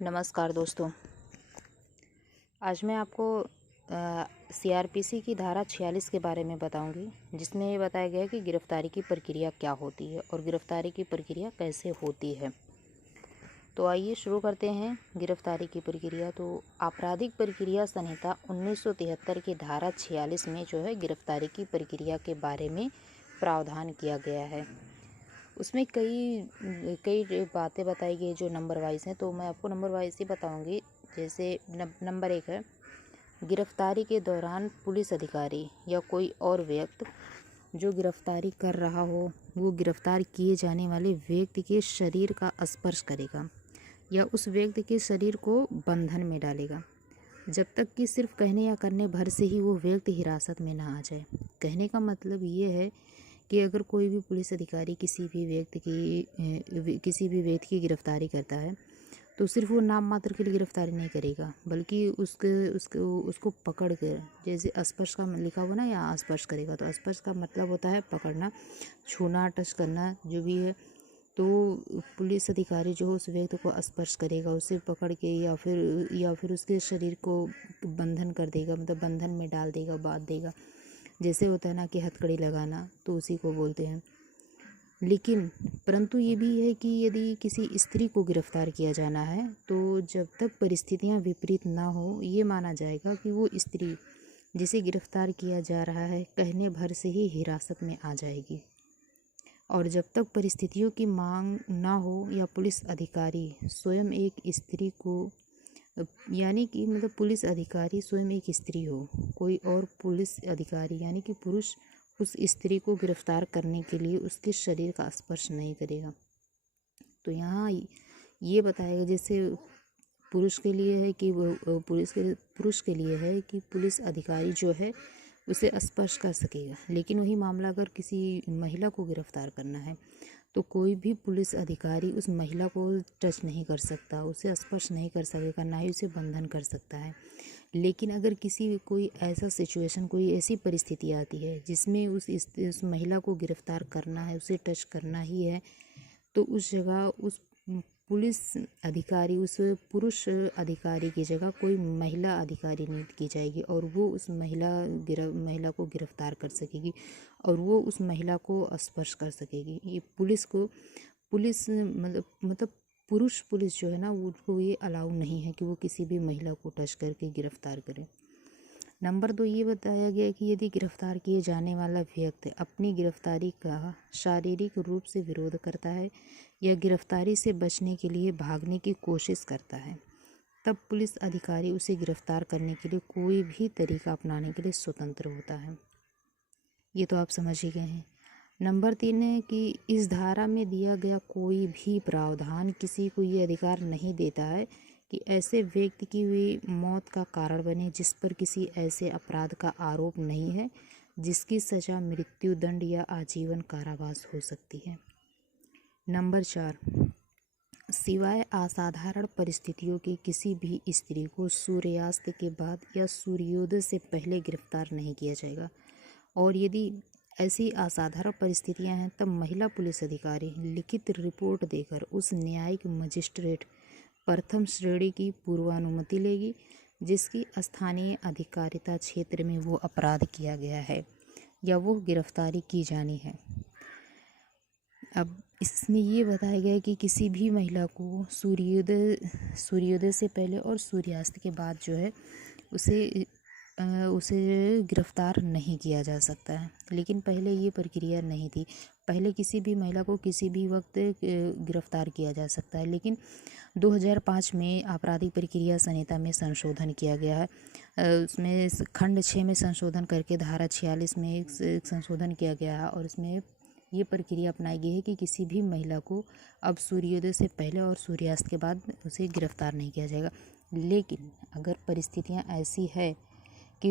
नमस्कार दोस्तों। आज मैं आपको सीआरपीसी की धारा 46 के बारे में बताऊंगी, जिसमें ये बताया गया है कि गिरफ्तारी की प्रक्रिया क्या होती है और गिरफ्तारी की प्रक्रिया कैसे होती है। तो आइए शुरू करते हैं गिरफ्तारी की प्रक्रिया। तो आपराधिक प्रक्रिया संहिता 1973 की धारा 46 में जो है गिरफ्तारी की प्रक्रिया के बारे में प्रावधान किया गया है। उसमें कई कई बातें बताई गई जो नंबर वाइज हैं, तो मैं आपको नंबर वाइज ही बताऊंगी। जैसे नंबर 1 है, गिरफ्तारी के दौरान पुलिस अधिकारी या कोई और व्यक्ति जो गिरफ्तारी कर रहा हो वो गिरफ्तार किए जाने वाले व्यक्ति के शरीर का स्पर्श करेगा या उस व्यक्ति के शरीर को बंधन में डालेगा, जब तक कि सिर्फ कहने या करने भर से ही वो व्यक्ति हिरासत में ना आ जाए। कहने का मतलब ये है कि अगर कोई भी पुलिस अधिकारी किसी भी व्यक्ति की गिरफ्तारी करता है तो सिर्फ वो नाम मात्र के लिए गिरफ्तारी नहीं करेगा, बल्कि उसको पकड़ कर, जैसे स्पर्श का लिखा हुआ ना, या स्पर्श करेगा, तो स्पर्श का मतलब होता है पकड़ना, छूना, टच करना जो भी है। तो पुलिस अधिकारी जो है उस व्यक्ति को स्पर्श करेगा, उसे पकड़ के या फिर उसके शरीर को बंधन कर देगा, मतलब बंधन में डाल देगा, बांध देगा। जैसे होता है ना कि हथकड़ी लगाना, तो उसी को बोलते हैं। लेकिन परंतु ये भी है कि यदि किसी स्त्री को गिरफ्तार किया जाना है तो जब तक परिस्थितियां विपरीत ना हो, ये माना जाएगा कि वो स्त्री जिसे गिरफ्तार किया जा रहा है कहने भर से ही हिरासत में आ जाएगी। और जब तक परिस्थितियों की मांग ना हो या पुलिस अधिकारी स्वयं एक स्त्री को, यानी कि मतलब पुलिस अधिकारी स्वयं एक स्त्री हो, कोई और पुलिस अधिकारी यानी कि पुरुष उस स्त्री को गिरफ्तार करने के लिए उसके शरीर का स्पर्श नहीं करेगा। तो यहाँ ये बताएगा, जैसे पुरुष के लिए है कि पुरुष के लिए है कि पुलिस अधिकारी जो है उसे स्पर्श कर सकेगा। लेकिन वही मामला अगर किसी महिला को गिरफ्तार करना है तो कोई भी पुलिस अधिकारी उस महिला को टच नहीं कर सकता, उसे स्पर्श नहीं कर सकेगा, ना ही उसे बंधन कर सकता है। लेकिन अगर कोई ऐसा सिचुएशन, कोई ऐसी परिस्थिति आती है जिसमें उस महिला को गिरफ्तार करना है, उसे टच करना ही है, तो उस जगह उस पुलिस अधिकारी, उस पुरुष अधिकारी की जगह कोई महिला अधिकारी नियुक्त की जाएगी और वो उस महिला को गिरफ्तार कर सकेगी और वो उस महिला को स्पर्श कर सकेगी। ये पुलिस मतलब पुरुष पुलिस जो है ना, उसको ये अलाउ नहीं है कि वो किसी भी महिला को टच करके गिरफ्तार करे। नंबर 2 ये बताया गया कि यदि गिरफ्तार किए जाने वाला व्यक्ति अपनी गिरफ्तारी का शारीरिक रूप से विरोध करता है या गिरफ्तारी से बचने के लिए भागने की कोशिश करता है, तब पुलिस अधिकारी उसे गिरफ्तार करने के लिए कोई भी तरीका अपनाने के लिए स्वतंत्र होता है। ये तो आप समझ ही गए हैं। नंबर 3 है कि इस धारा में दिया गया कोई भी प्रावधान किसी को ये अधिकार नहीं देता है कि ऐसे व्यक्ति की हुई मौत का कारण बने जिस पर किसी ऐसे अपराध का आरोप नहीं है जिसकी सजा मृत्युदंड या आजीवन कारावास हो सकती है। नंबर 4, सिवाय असाधारण परिस्थितियों के किसी भी स्त्री को सूर्यास्त के बाद या सूर्योदय से पहले गिरफ्तार नहीं किया जाएगा। और यदि ऐसी असाधारण परिस्थितियां हैं तब महिला पुलिस अधिकारी लिखित रिपोर्ट देकर उस न्यायिक मजिस्ट्रेट प्रथम श्रेणी की पूर्वानुमति लेगी जिसकी स्थानीय अधिकारिता क्षेत्र में वो अपराध किया गया है या वो गिरफ्तारी की जानी है। अब इसमें ये बताया गया है कि किसी भी महिला को सूर्योदय से पहले और सूर्यास्त के बाद जो है उसे गिरफ्तार नहीं किया जा सकता है। लेकिन पहले ये प्रक्रिया नहीं थी। पहले किसी भी महिला को किसी भी वक्त गिरफ्तार किया जा सकता है, लेकिन 2005 में आपराधिक प्रक्रिया संहिता में संशोधन किया गया है। उसमें खंड 6 में संशोधन करके धारा 46 में एक संशोधन किया गया है और उसमें ये प्रक्रिया अपनाई गई है कि किसी भी महिला को अब सूर्योदय से पहले और सूर्यास्त के बाद उसे गिरफ्तार नहीं किया जाएगा। लेकिन अगर परिस्थितियां ऐसी है कि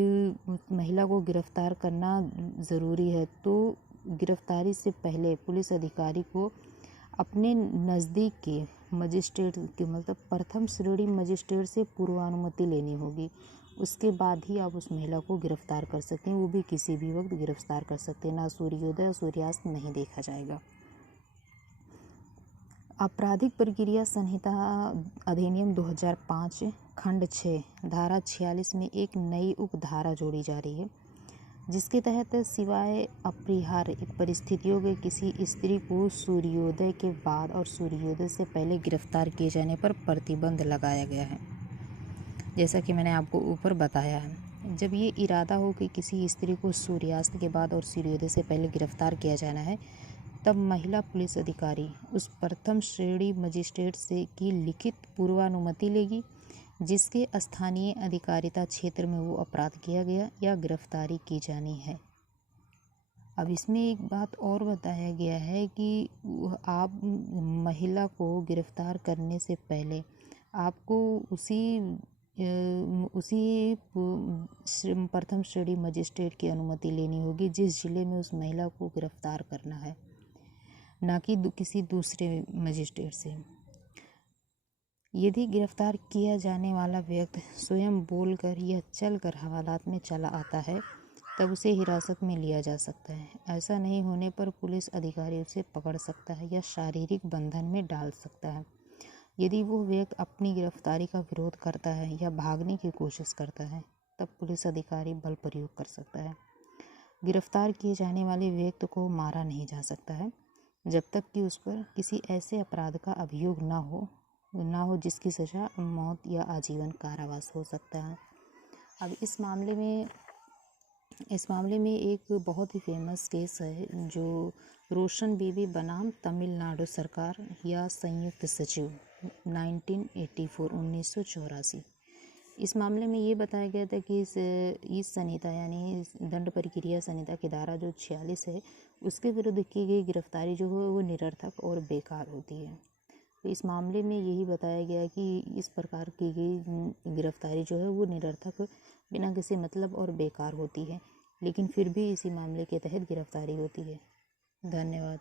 महिला को गिरफ्तार करना ज़रूरी है तो गिरफ्तारी से पहले पुलिस अधिकारी को अपने नज़दीक के मजिस्ट्रेट के, मतलब प्रथम श्रेणी मजिस्ट्रेट से पूर्वानुमति लेनी होगी। उसके बाद ही आप उस महिला को गिरफ्तार कर सकते हैं, वो भी किसी भी वक्त गिरफ्तार कर सकते हैं। ना सूर्योदय और सूर्यास्त नहीं देखा जाएगा। आपराधिक प्रक्रिया संहिता अधिनियम 2005 खंड 6 धारा 46 में एक नई उपधारा जोड़ी जा रही है, जिसके तहत सिवाय अपरिहार्य परिस्थितियों के किसी स्त्री को सूर्योदय के बाद और सूर्योदय से पहले गिरफ्तार किए जाने पर प्रतिबंध लगाया गया है। जैसा कि मैंने आपको ऊपर बताया है, जब ये इरादा हो कि किसी स्त्री को सूर्यास्त के बाद और सूर्योदय से पहले गिरफ्तार किया जाना है, तब महिला पुलिस अधिकारी उस प्रथम श्रेणी मजिस्ट्रेट से की लिखित पूर्वानुमति लेगी जिसके स्थानीय अधिकारिता क्षेत्र में वो अपराध किया गया या गिरफ्तारी की जानी है। अब इसमें एक बात और बताया गया है कि आप महिला को गिरफ्तार करने से पहले आपको उसी प्रथम श्रेणी मजिस्ट्रेट की अनुमति लेनी होगी जिस जिले में उस महिला को गिरफ्तार करना है, ना कि किसी दूसरे मजिस्ट्रेट से। यदि गिरफ्तार किया जाने वाला व्यक्ति स्वयं बोलकर या चलकर हवालात में चला आता है, तब उसे हिरासत में लिया जा सकता है। ऐसा नहीं होने पर पुलिस अधिकारी उसे पकड़ सकता है या शारीरिक बंधन में डाल सकता है। यदि वो व्यक्ति अपनी गिरफ्तारी का विरोध करता है या भागने की कोशिश करता है, तब पुलिस अधिकारी बल प्रयोग कर सकता है। गिरफ्तार किए जाने वाले व्यक्ति को मारा नहीं जा सकता है जब तक कि उस पर किसी ऐसे अपराध का अभियोग ना हो जिसकी सज़ा मौत या आजीवन कारावास हो सकता है। अब इस मामले में एक बहुत ही फेमस केस है जो रोशन बेबी बनाम तमिलनाडु सरकार या संयुक्त सचिव 1984। इस मामले में ये बताया गया था कि इस संहिता यानी दंड प्रक्रिया संहिता की धारा जो 46 है, उसके विरुद्ध की गई गिरफ्तारी जो है वो निरर्थक और बेकार होती है। तो इस मामले में यही बताया गया कि इस प्रकार की गई गिरफ्तारी जो है वो निरर्थक, बिना किसी मतलब और बेकार होती है, लेकिन फिर भी इसी मामले के तहत गिरफ्तारी होती है। धन्यवाद।